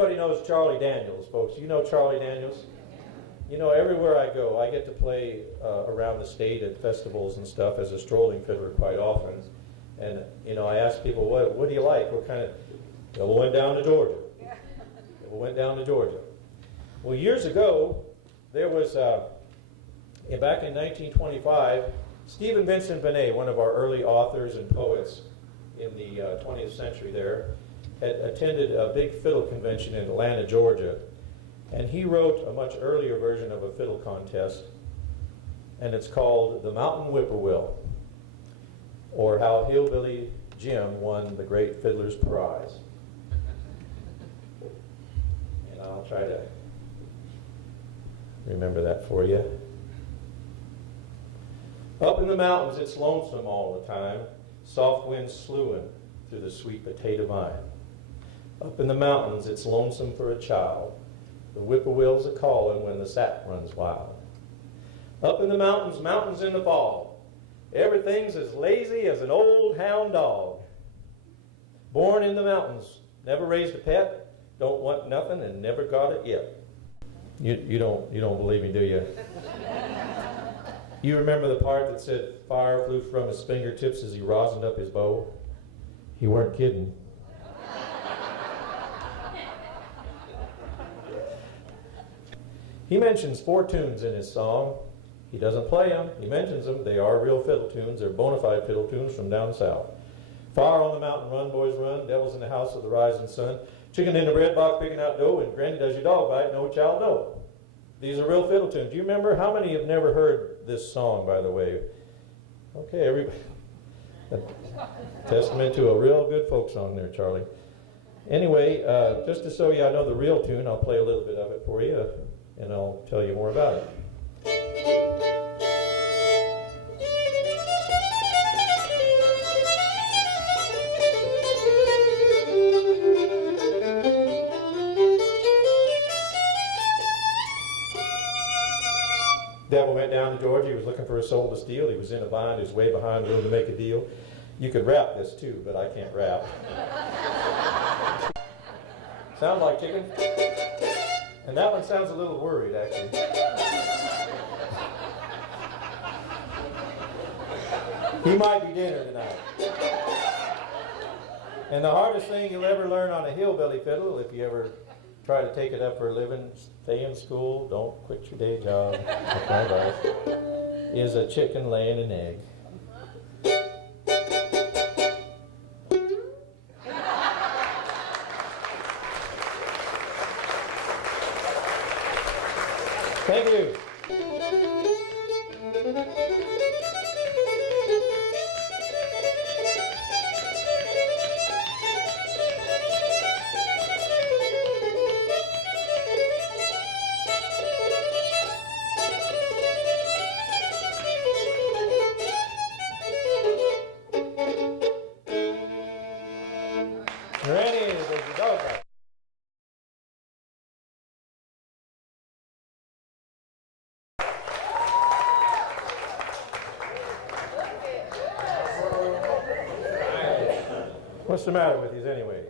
everybody knows Charlie Daniels, folks. You know Charlie Daniels? You know, everywhere I go, I get to play around the state at festivals and stuff as a strolling fiddler quite often. And, you know, I ask people, what do you like? What kind of... We went down to Georgia. We went down to Georgia. Well, years ago, there was, back in 1925, Stephen Vincent Benet, one of our early authors and poets in the 20th century there, had attended a big fiddle convention in Atlanta, Georgia. And he wrote a much earlier version of a fiddle contest, and it's called The Mountain Whippoorwill, or How Hillbilly Jim Won the Great Fiddler's Prize. And I'll try to remember that for you. Up in the mountains, it's lonesome all the time, soft winds slewing through the sweet potato vine. Up in the mountains, it's lonesome for a child. The whippoorwill's a calling when the sap runs wild. Up in the mountains, mountains in the fall, everything's as lazy as an old hound dog. Born in the mountains, never raised a pet, don't want nothing and never got it yet. You don't believe me, do you? You remember the part that said fire flew from his fingertips as he rosined up his bow? He weren't kidding. He mentions 4 tunes in his song. He doesn't play them. He mentions them. They are real fiddle tunes. They're bona fide fiddle tunes from down south. Fire on the mountain, run, boys, run. Devil's in the house of the rising sun. Chicken in the bread box picking out dough. And granny, does your dog bite? No, child, no. These are real fiddle tunes. Do you remember? How many have never heard this song, by the way? Okay, everybody. Testament to a real good folk song there, Charlie. Anyway, just to show you I know the real tune, I'll play a little bit of it for you, and I'll tell you more about it. Devil went down to Georgia. He was looking for a soul to steal. He was in a bind. He was way behind, willing to make a deal. You could rap this too, but I can't rap. Sound like chicken? And that one sounds a little worried, actually. He might be dinner tonight. And the hardest thing you'll ever learn on a hillbilly fiddle, if you ever try to take it up for a living, stay in school, don't quit your day job, that's my advice, is a chicken laying an egg. Thank you. Ready? There's your dog back. What's the matter with you anyway?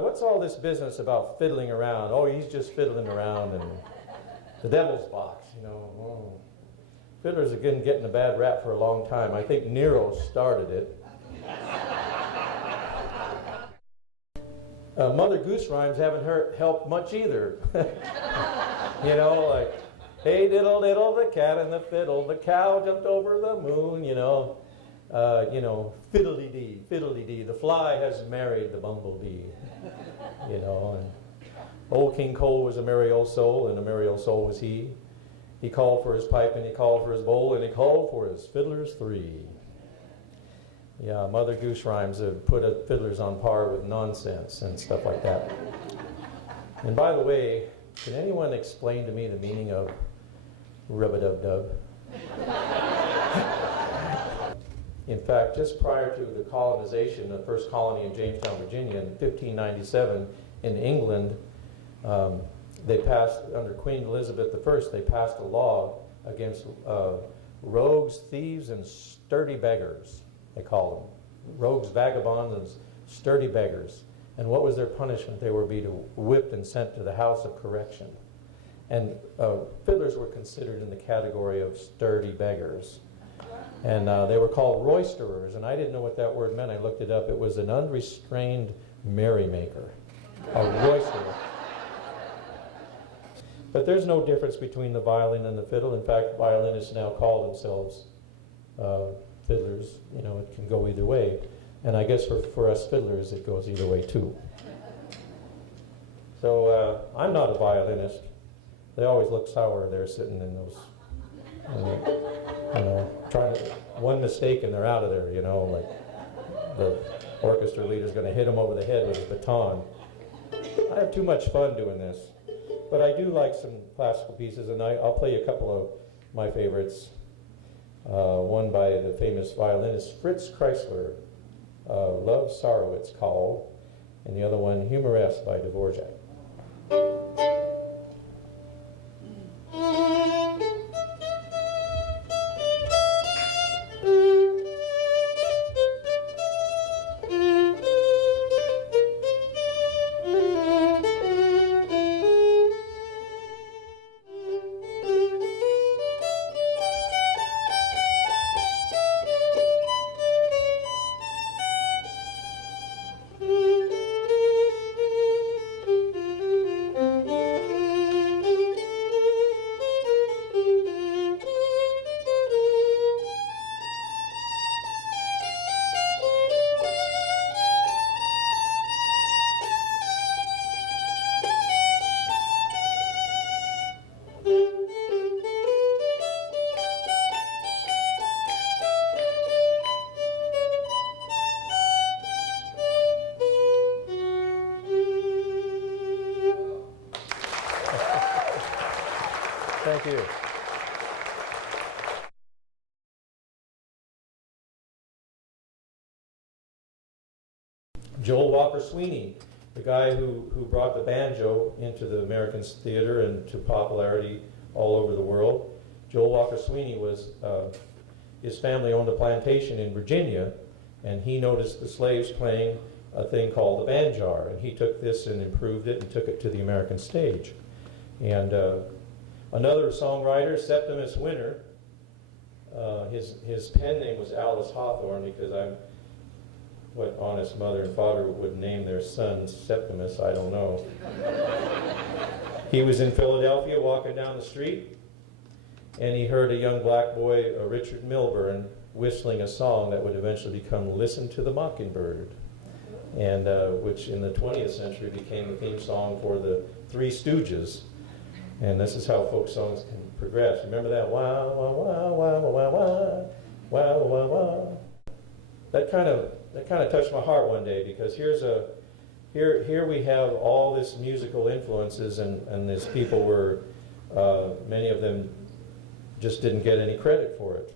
What's all this business about fiddling around? Oh, he's just fiddling around and the devil's box, you know. Oh. Fiddlers have been getting a bad rap for a long time. I think Nero started it. Mother Goose rhymes haven't helped much either. You know, like, hey diddle diddle, the cat and the fiddle, the cow jumped over the moon, you know, fiddle-dee-dee, the fly has married the bumblebee. You know, and old King Cole was a merry old soul, and a merry old soul was he. He called for his pipe, and he called for his bowl, and he called for his fiddlers 3. Yeah, Mother Goose rhymes have put fiddlers on par with nonsense and stuff like that. And by the way, can anyone explain to me the meaning of rub-a-dub-dub? In fact, just prior to the colonization, the first colony in Jamestown, Virginia, in 1597, in England, they passed, under Queen Elizabeth I, they passed a law against rogues, thieves, and sturdy beggars, they called them. Rogues, vagabonds, and sturdy beggars. And what was their punishment? They were to be whipped and sent to the house of correction. And fiddlers were considered in the category of sturdy beggars. And they were called roisterers, and I didn't know what that word meant. I looked it up. It was an unrestrained merrymaker, a roisterer. But there's no difference between the violin and the fiddle. In fact, violinists now call themselves fiddlers. You know, it can go either way. And I guess for us fiddlers, it goes either way too. So I'm not a violinist. They always look sour there sitting in those, trying to, one mistake and they're out of there, like the orchestra leader's going to hit them over the head with a baton. I have too much fun doing this. But I do like some classical pieces, and I'll play you a couple of my favorites. One by the famous violinist Fritz Kreisler, Love, Sorrow it's called, and the other one, Humoresse by Dvorak. Thank you. Joel Walker Sweeney, the guy who brought the banjo into the American theater and to popularity all over the world. Joel Walker Sweeney was, his family owned a plantation in Virginia, and he noticed the slaves playing a thing called the banjar, and he took this and improved it and took it to the American stage. And another songwriter, Septimus Winter, his pen name was Alice Hawthorne, because I'm what honest mother and father would name their son Septimus, I don't know. He was in Philadelphia walking down the street, and he heard a young black boy, Richard Milburn, whistling a song that would eventually become Listen to the Mockingbird, and which in the 20th century became the theme song for the Three Stooges. And this is how folk songs can progress. Remember that? Wah, wah, wah, wah, wah, wah, wah, wah, wah. That kind of touched my heart one day, because here we have all this musical influences, and these people were, many of them just didn't get any credit for it.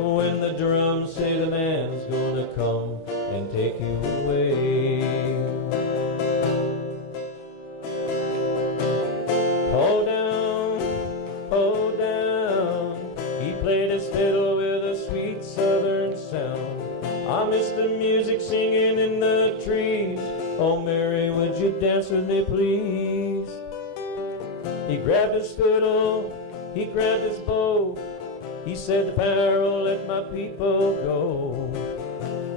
When the the drums say the man's gonna come and take you away. Hold down, hold down. He played his fiddle with a sweet southern sound. I miss the music singing in the trees. Oh, Mary, would you dance with me, please? He grabbed his fiddle, he grabbed his bow. He said, the Pharaoh, let my people go.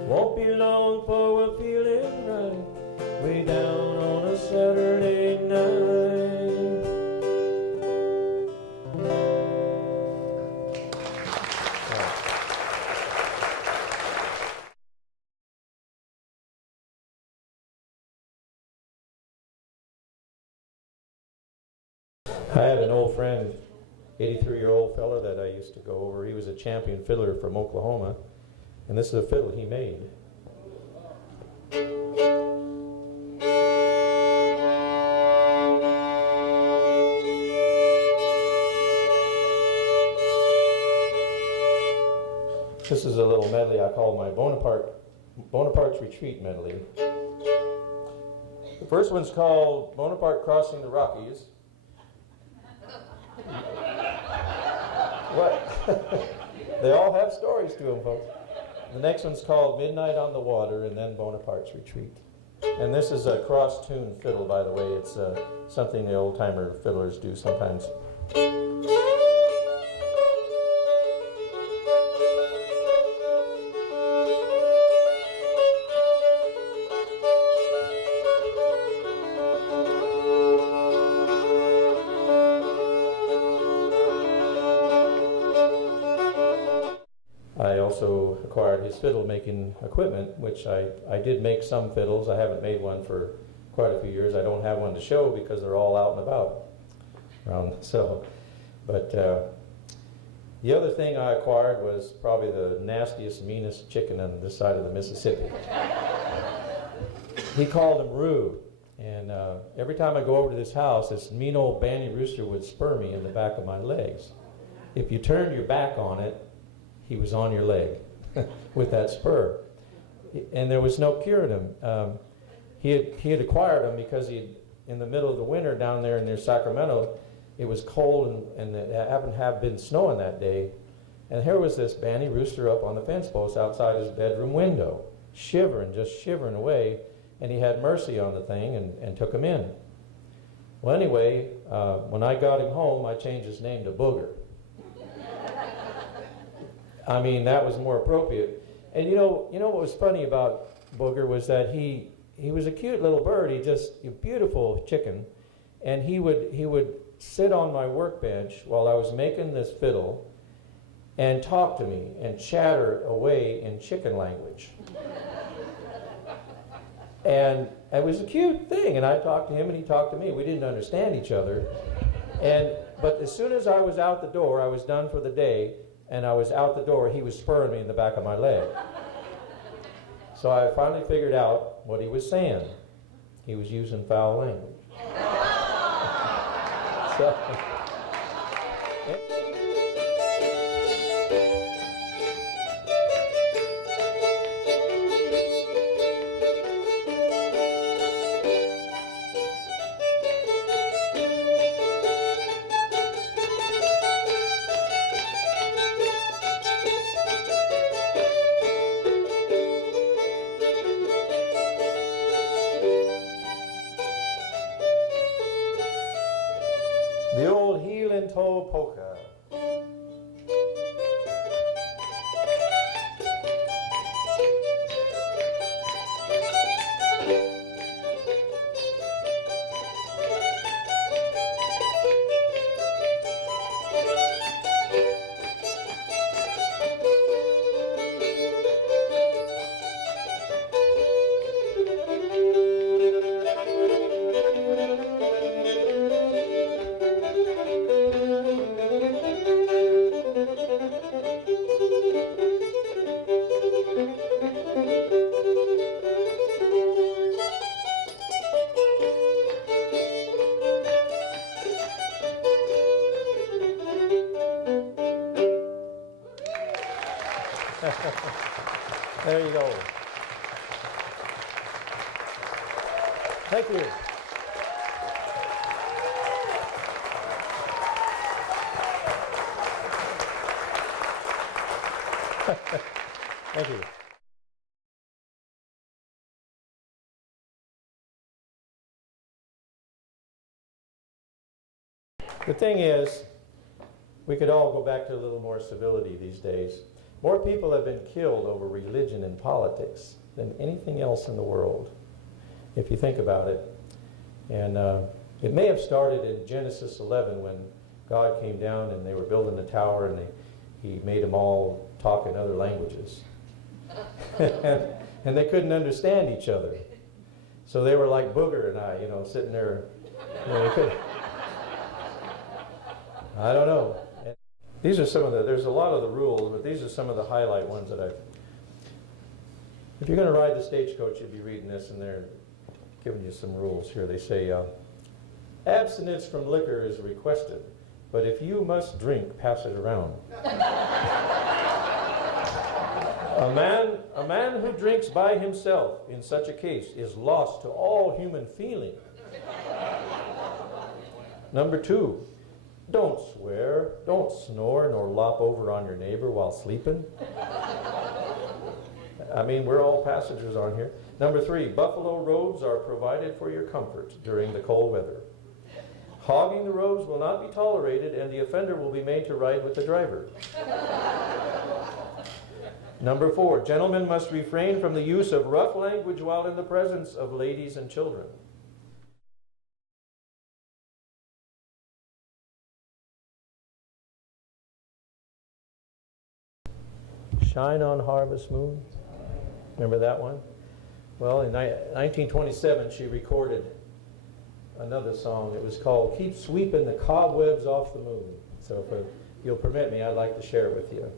Won't be long for we'll feel it right, way down on a Saturday night. I had an old friend, 83-year-old fella that I used to go over. He was a champion fiddler from Oklahoma, and this is a fiddle he made. This is a little medley I call my Bonaparte's Retreat medley. The first one's called Bonaparte Crossing the Rockies. What? They all have stories to them, folks. The next one's called Midnight on the Water, and then Bonaparte's Retreat. And this is a cross-tuned fiddle, by the way. It's something the old-timer fiddlers do sometimes. I also acquired his fiddle making equipment, which I did make some fiddles. I haven't made one for quite a few years. I don't have one to show because they're all out and about. But the other thing I acquired was probably the nastiest, meanest chicken on this side of the Mississippi. He called him Roo. And every time I go over to this house, this mean old banty rooster would spur me in the back of my legs. If you turned your back on it, he was on your leg with that spur. And there was no curing him. He had acquired him because in the middle of the winter down there near Sacramento, it was cold and it happened to have been snowing that day. And here was this banty rooster up on the fence post outside his bedroom window, just shivering away. And he had mercy on the thing and took him in. Well, anyway, when I got him home, I changed his name to Booger. I mean, that was more appropriate. And you know what was funny about Booger was that he was a cute little bird. A beautiful chicken. And he would sit on my workbench while I was making this fiddle and talk to me and chatter away in chicken language. And it was a cute thing, and I talked to him and he talked to me. We didn't understand each other. But as soon as I was out the door, I was done for the day, and I was out the door, he was spurring me in the back of my leg. So I finally figured out what he was saying. He was using foul language. So, the old heel and toe polka. There you go. Thank you. Thank you. The thing is, we could all go back to a little more civility these days. More people have been killed over religion and politics than anything else in the world, if you think about it. And it may have started in Genesis 11 when God came down and they were building the tower and he made them all talk in other languages. and they couldn't understand each other. So they were like Booger and I, sitting there. I don't know. These are some of there's a lot of the rules, but these are some of the highlight ones that if you're going to ride the stagecoach, you'd be reading this, and they're giving you some rules here. They say, abstinence from liquor is requested, but if you must drink, pass it around. A man who drinks by himself in such a case is lost to all human feeling. Number 2, don't swear, don't snore, nor lop over on your neighbor while sleeping. I mean, we're all passengers on here. Number 3, buffalo robes are provided for your comfort during the cold weather. Hogging the roads will not be tolerated, and the offender will be made to ride with the driver. Number 4, gentlemen must refrain from the use of rough language while in the presence of ladies and children. Shine on Harvest Moon. Remember that one? Well, in 1927, she recorded another song. It was called Keep Sweeping the Cobwebs Off the Moon. So if you'll permit me, I'd like to share it with you.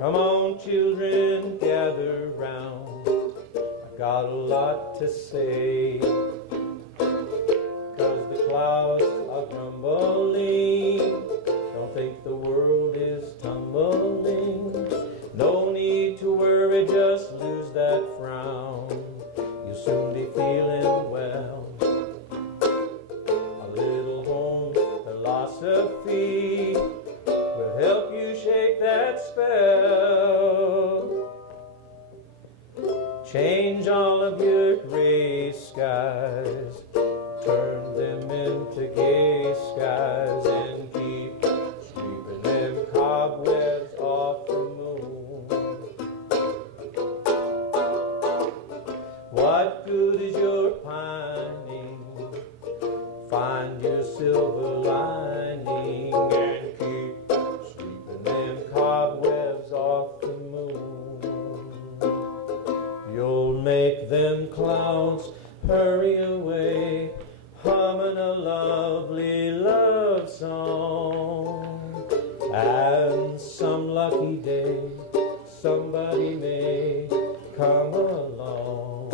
Come on, children, gather round. I got a lot to say. 'Cause the clouds are grumbling. Don't think the world is tumbling. No need to worry, just lose that frown. You'll soon be feeling well. A little home philosophy will help you shake that spell. Change all of your gray skies, turn them into gay skies, and keep sweeping them cobwebs off the moon. What good is your pining? Find your silver lining and keep sweeping them cobwebs off the moon. You'll make them clouds hurry away, humming a lovely love song. And some lucky day, somebody may come along.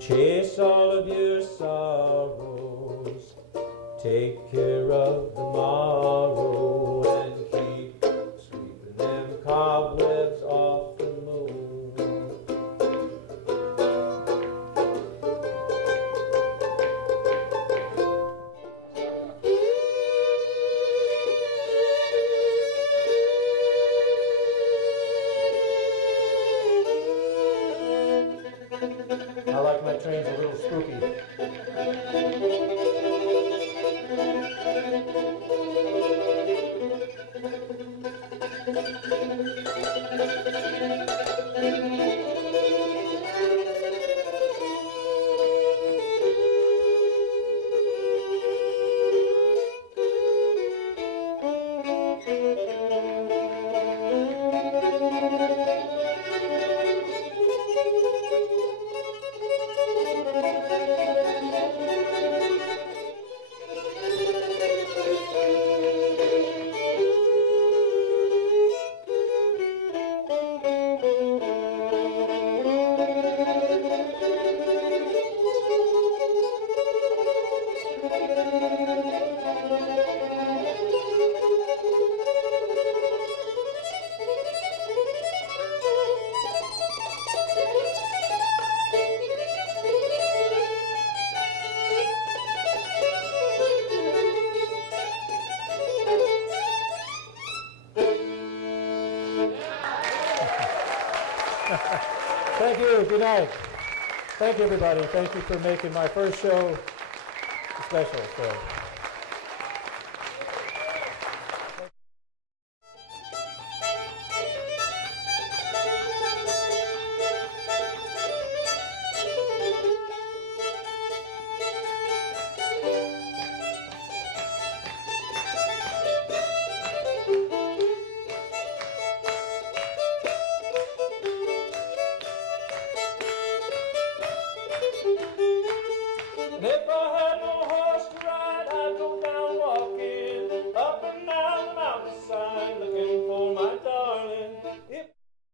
Chase all of your sorrows, take care of tomorrow, and keep sweeping them cobwebs off the moon. I like my trains a little spooky. Thank you. Good night. Thank you, everybody. Thank you for making my first show special. So. If I